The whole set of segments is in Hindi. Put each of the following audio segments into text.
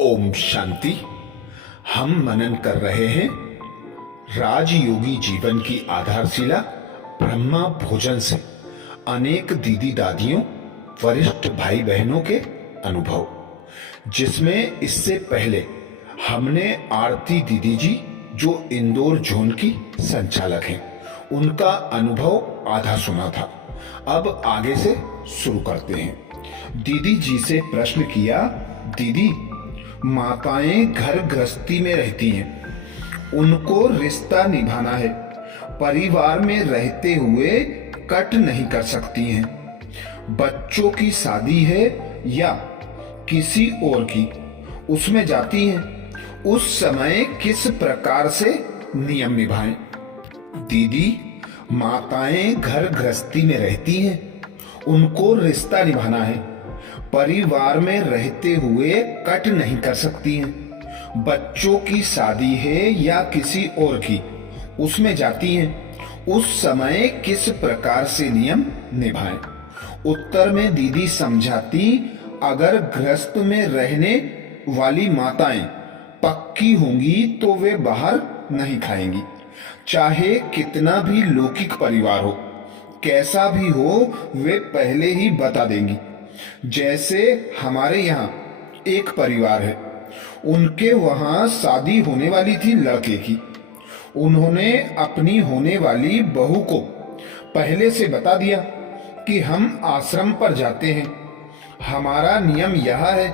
ओम शांति। हम मनन कर रहे हैं राजयोगी जीवन की आधारशिला ब्रह्मा भोजन से अनेक दीदी दादियों वरिष्ठ भाई बहनों के अनुभव, जिसमें इससे पहले हमने आरती दीदी जी जो इंदौर जोन की संचालक हैं उनका अनुभव आधा सुना था। अब आगे से शुरू करते हैं। दीदी जी से प्रश्न किया, दीदी माताएं घर गृहस्थी में रहती हैं, उनको रिश्ता निभाना है, परिवार में रहते हुए कट नहीं कर सकती हैं। बच्चों की शादी है या किसी और की, उसमें जाती हैं, उस समय किस प्रकार से नियम निभाएं? दीदी माताएं घर गृहस्थी में रहती हैं, उनको रिश्ता निभाना है, परिवार में रहते हुए कट नहीं कर सकती हैं। बच्चों की शादी है या किसी और की, उसमें जाती हैं, उस समय किस प्रकार से नियम निभाएं? उत्तर में दीदी समझाती, अगर गृहस्थ में रहने वाली माताएं पक्की होंगी तो वे बाहर नहीं खाएंगी, चाहे कितना भी लौकिक परिवार हो, कैसा भी हो, वे पहले ही बता देंगी। जैसे हमारे यहाँ एक परिवार है, उनके वहां शादी होने वाली थी लड़के की। उन्होंने अपनी होने वाली बहू को पहले से बता दिया कि हम आश्रम पर जाते हैं, हमारा नियम यह है,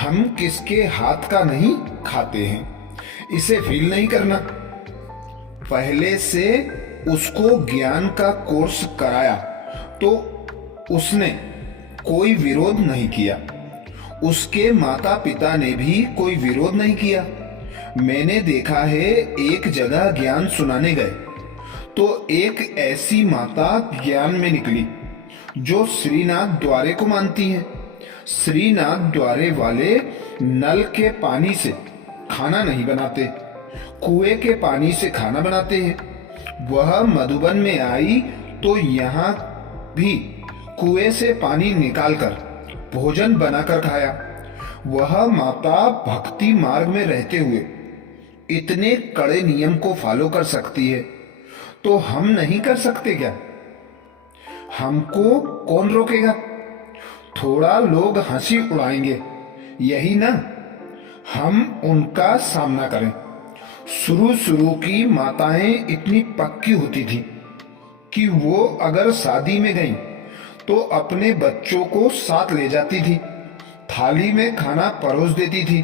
हम किसके हाथ का नहीं खाते हैं, इसे फील नहीं करना। पहले से उसको ज्ञान का कोर्स कराया तो उसने कोई विरोध नहीं किया, उसके माता पिता ने भी कोई विरोध नहीं किया। मैंने देखा है, एक जगह ज्ञान सुनाने गए तो एक ऐसी माता ज्ञान में निकली जो श्रीनाथ द्वारे को मानती है। श्रीनाथ द्वारे वाले नल के पानी से खाना नहीं बनाते, कुएं के पानी से खाना बनाते हैं। वह मधुबन में आई तो यहाँ भी कुएं से पानी निकालकर भोजन बनाकर खाया। वह माता भक्ति मार्ग में रहते हुए इतने कड़े नियम को फॉलो कर सकती है, तो हम नहीं कर सकते क्या? हमको कौन रोकेगा? थोड़ा लोग हंसी उड़ाएंगे, यही ना? हम उनका सामना करें। शुरू की माताएं इतनी पक्की होती थी कि वो अगर शादी में गईं तो अपने बच्चों को साथ ले जाती थी, थाली में खाना परोस देती थी,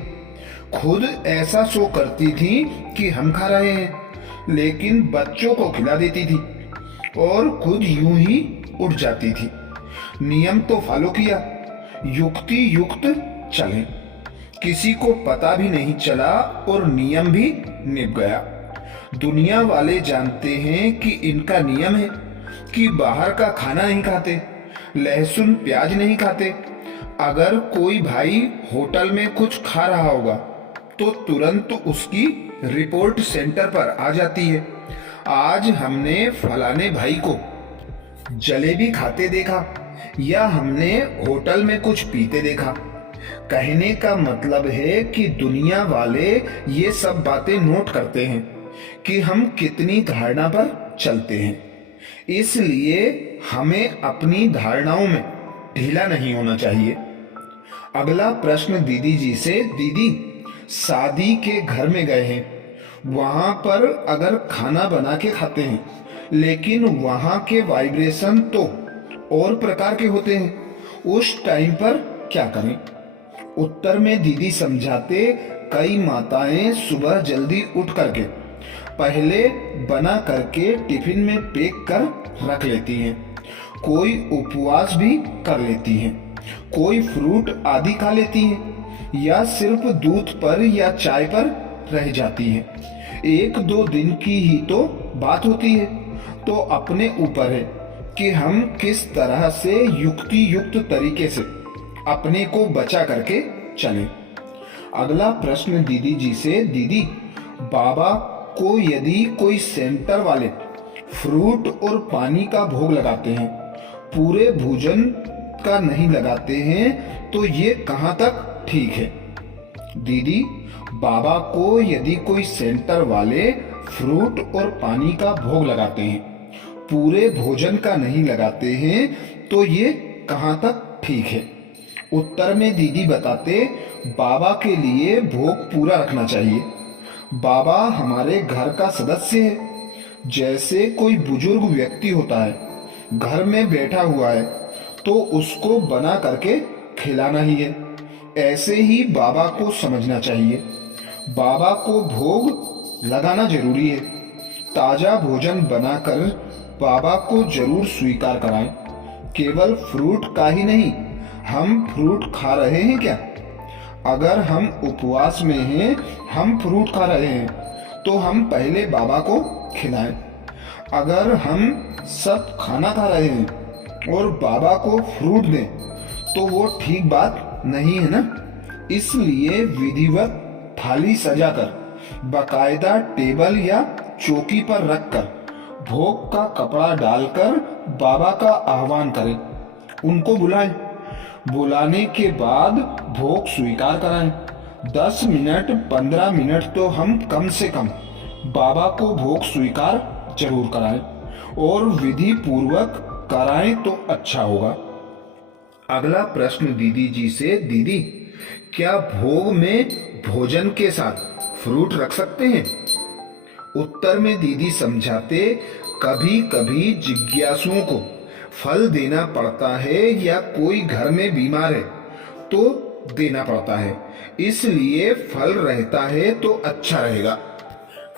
खुद ऐसा शो करती थी कि हम खा रहे हैं, लेकिन बच्चों को खिला देती थी और खुद यूं ही उठ जाती थी। नियम तो फॉलो किया, युक्ति युक्त चले, किसी को पता भी नहीं चला और नियम भी निभ गया। दुनिया वाले जानते हैं कि इनका नियम है कि बाहर का खाना नहीं खाते, लहसुन प्याज नहीं खाते। अगर कोई भाई होटल में कुछ खा रहा होगा तो तुरंत उसकी रिपोर्ट सेंटर पर आ जाती है। आज हमने फलाने भाई को जलेबी खाते देखा या हमने होटल में कुछ पीते देखा। कहने का मतलब है कि दुनिया वाले ये सब बातें नोट करते हैं कि हम कितनी धारणा पर चलते हैं। इसलिए हमें अपनी धारणाओं में ढीला नहीं होना चाहिए। अगला प्रश्न दीदी जी से, दीदी शादी के घर में गए हैं, वहां पर अगर खाना बना के खाते हैं, लेकिन वहां के वाइब्रेशन तो और प्रकार के होते हैं, उस टाइम पर क्या करें? उत्तर में दीदी समझाते, कई माताएं सुबह जल्दी उठ करके पहले बना करके टिफिन में पैक कर रख लेती हैं, कोई उपवास भी कर लेती हैं, कोई फ्रूट आदि खा लेती हैं, या सिर्फ दूध पर या चाय पर रह जाती हैं। 1-2 दिन की ही तो बात होती है, तो अपने ऊपर है कि हम किस तरह से युक्ति युक्त तरीके से अपने को बचा करके चलें। अगला प्रश्न दीदी जी से, दीदी बाबा को यदि कोई सेंटर वाले फ्रूट और पानी का भोग लगाते हैं, पूरे भोजन का नहीं लगाते हैं, तो ये कहाँ तक ठीक है? दीदी, बाबा को यदि कोई सेंटर वाले फ्रूट और पानी का भोग लगाते हैं, पूरे भोजन का नहीं लगाते हैं, तो ये कहाँ तक ठीक है? उत्तर में दीदी बताते, बाबा के लिए भोग पूरा रखना चाहिए। बाबा हमारे घर का सदस्य है। जैसे कोई बुजुर्ग व्यक्ति होता है, घर में बैठा हुआ है, तो उसको बना करके खिलाना ही है। ऐसे ही बाबा को समझना चाहिए। बाबा को भोग लगाना जरूरी है। ताजा भोजन बनाकर बाबा को जरूर स्वीकार कराएं। केवल फ्रूट का ही नहीं, हम फ्रूट खा रहे हैं क्या? अगर हम उपवास में हैं, हम फ्रूट खा रहे हैं, तो हम पहले बाबा को खिलाएं। अगर हम सब खाना खा रहे हैं और बाबा को फ्रूट दें, तो वो ठीक बात नहीं है ना। इसलिए विधिवत थाली सजाकर, बाकायदा टेबल या चौकी पर रखकर, भोग का कपड़ा डालकर बाबा का आह्वान करें, उनको बुलाएं। बुलाने के बाद भोग स्वीकार कराएं। 10 मिनट 15 मिनट तो हम कम से कम बाबा को भोग स्वीकार जरूर कराएं, और विधि पूर्वक कराएं तो अच्छा होगा। अगला प्रश्न दीदी जी से, दीदी, क्या भोग में भोजन के साथ फ्रूट रख सकते हैं? उत्तर में दीदी समझाते, कभी कभी जिज्ञासुओं को फल देना पड़ता है, या कोई घर में बीमार है तो देना पड़ता है, इसलिए फल रहता है तो अच्छा रहेगा।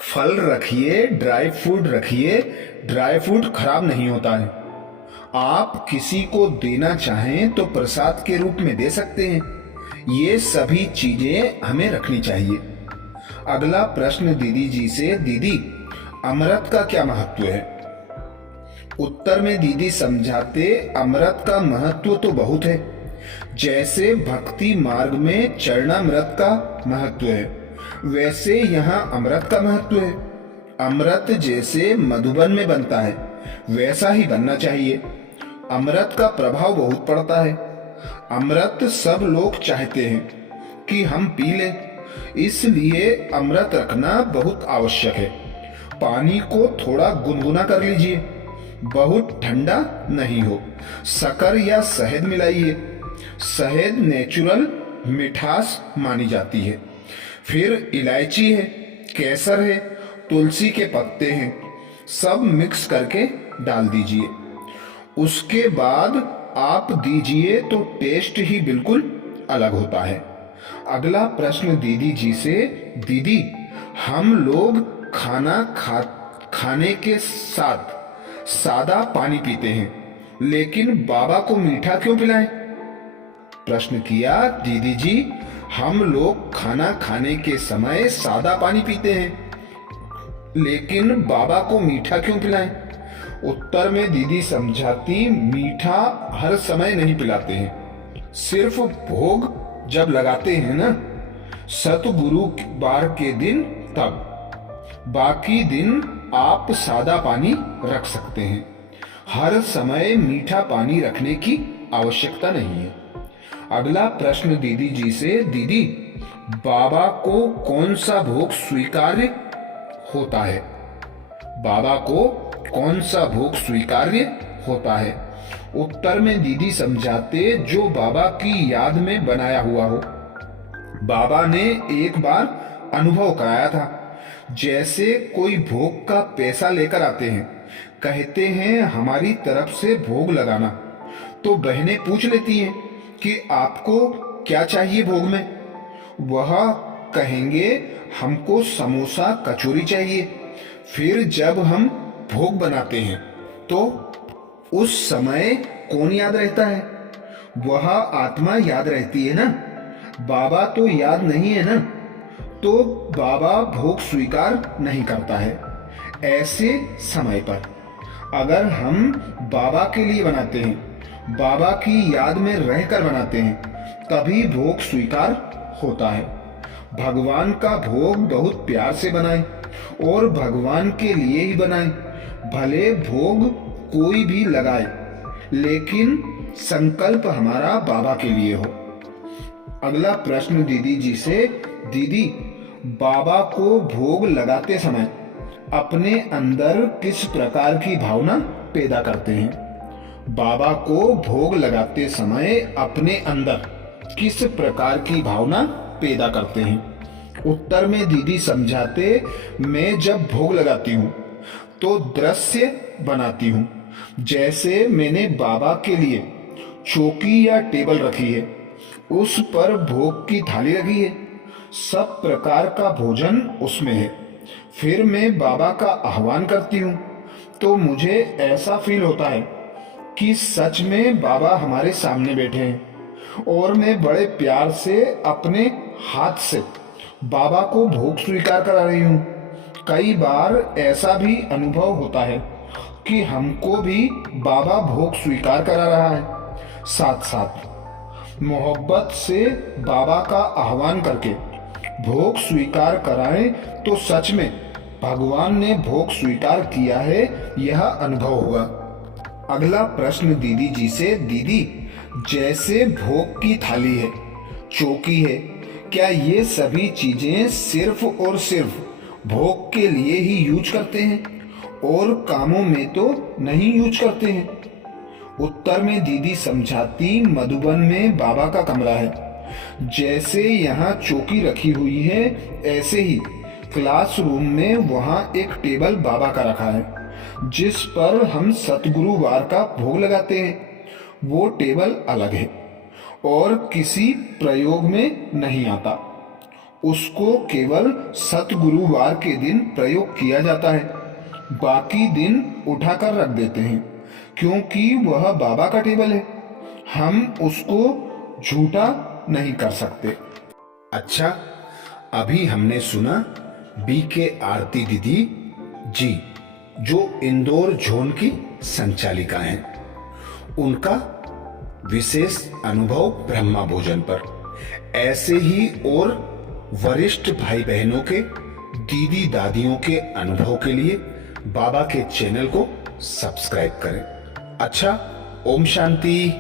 फल रखिए, ड्राई फ्रूट रखिए, ड्राई फ्रूट खराब नहीं होता है। आप किसी को देना चाहें तो प्रसाद के रूप में दे सकते हैं। ये सभी चीजें हमें रखनी चाहिए। अगला प्रश्न दीदी जी से, दीदी, अमृत का क्या महत्व है? उत्तर में दीदी समझाते, अमृत का महत्व तो बहुत है। जैसे भक्ति मार्ग में चरणामृत का महत्व है, वैसे यहाँ अमृत का महत्व है। अमृत जैसे मधुबन में बनता है, वैसा ही बनना चाहिए। अमृत का प्रभाव बहुत पड़ता है। अमृत सब लोग चाहते हैं कि हम पी लें, इसलिए अमृत रखना बहुत आवश्यक है। पानी को थोड़ा गुनगुना कर लीजिए, बहुत ठंडा नहीं हो। शक्कर या शहद मिलाइए। शहद नेचुरल मिठास मानी जाती है। फिर इलायची है, केसर है, तुलसी के पत्ते हैं, सब मिक्स करके डाल दीजिए। उसके बाद आप दीजिए तो टेस्ट ही बिल्कुल अलग होता है। अगला प्रश्न दीदी जी से, दीदी, हम लोग खाने के साथ सादा पानी पीते हैं, लेकिन बाबा को मीठा क्यों पिलाएं? प्रश्न किया, दीदी जी, हम लोग खाना खाने के समय सादा पानी पीते हैं, लेकिन बाबा को मीठा क्यों पिलाएं? उत्तर में दीदी समझाती, मीठा हर समय नहीं पिलाते हैं, सिर्फ भोग जब लगाते हैं ना, सतगुरु बार के दिन, तब। बाकी दिन आप सादा पानी रख सकते हैं। हर समय मीठा पानी रखने की आवश्यकता नहीं है। अगला प्रश्न दीदी जी से, दीदी, बाबा को कौन सा भोग स्वीकार्य होता है? बाबा को कौन सा भोग स्वीकार्य होता है? उत्तर में दीदी समझाते, जो बाबा की याद में बनाया हुआ हो। बाबा ने एक बार अनुभव कराया था। जैसे कोई भोग का पैसा लेकर आते हैं, कहते हैं हमारी तरफ से भोग लगाना, तो बहनें पूछ लेती हैं कि आपको क्या चाहिए भोग में? वह कहेंगे हमको समोसा कचौरी चाहिए। फिर जब हम भोग बनाते हैं तो उस समय कौन याद रहता है? वह आत्मा याद रहती है ना, बाबा तो याद नहीं है ना, तो बाबा भोग स्वीकार नहीं करता है। ऐसे समय पर अगर हम बाबा के लिए बनाते हैं, बाबा की याद में रहकर बनाते हैं, तभी भोग स्वीकार होता है। भगवान का भोग बहुत प्यार से बनाएं और भगवान के लिए ही बनाएं। भले भोग कोई भी लगाए, लेकिन संकल्प हमारा बाबा के लिए हो। अगला प्रश्न दीदी जी से। दीदी, बाबा को भोग लगाते समय अपने अंदर किस प्रकार की भावना पैदा करते हैं? बाबा को भोग लगाते समय अपने अंदर किस प्रकार की भावना पैदा करते हैं? उत्तर में दीदी समझाते, मैं जब भोग लगाती हूँ तो दृश्य बनाती हूँ, जैसे मैंने बाबा के लिए चौकी या टेबल रखी है, उस पर भोग की थाली रखी है, सब प्रकार का भोजन उसमें है। फिर मैं बाबा का आह्वान करती हूँ तो मुझे ऐसा फील होता है कि सच में बाबा हमारे सामने बैठे हैं और मैं बड़े प्यार से अपने हाथ से बाबा को भोग स्वीकार करा रही हूँ। कई बार ऐसा भी अनुभव होता है कि हमको भी बाबा भोग स्वीकार करा रहा है। साथ साथ मोहब्बत से बाबा का आह्वान करके भोग स्वीकार कराएं तो सच में भगवान ने भोग स्वीकार किया है, यह अनुभव होगा। अगला प्रश्न दीदी जी से। दीदी, जैसे भोग की थाली है, चौकी है, क्या ये सभी चीजें सिर्फ और सिर्फ भोग के लिए ही यूज करते हैं और कामों में तो नहीं यूज करते हैं? उत्तर में दीदी समझाती, मधुबन में बाबा का कमरा है, जैसे यहाँ चौकी रखी हुई है ऐसे ही क्लासरूम में वहाँ एक टेबल बाबा का रखा है जिस पर हम सतगुरुवार का भोग लगाते हैं। वो टेबल अलग है और किसी प्रयोग में नहीं आता, उसको केवल सतगुरुवार के दिन प्रयोग किया जाता है, बाकी दिन उठाकर रख देते हैं क्योंकि वह बाबा का टेबल है, हम उसको झूठा नहीं कर सकते। अच्छा, अभी हमने सुना BK आरती दीदी जी, जो इंदौर जोन की संचालिका हैं, उनका विशेष अनुभव ब्रह्मा भोजन पर। ऐसे ही और वरिष्ठ भाई बहनों के, दीदी दादियों के अनुभव के लिए बाबा के चैनल को सब्सक्राइब करें। अच्छा, ओम शांति।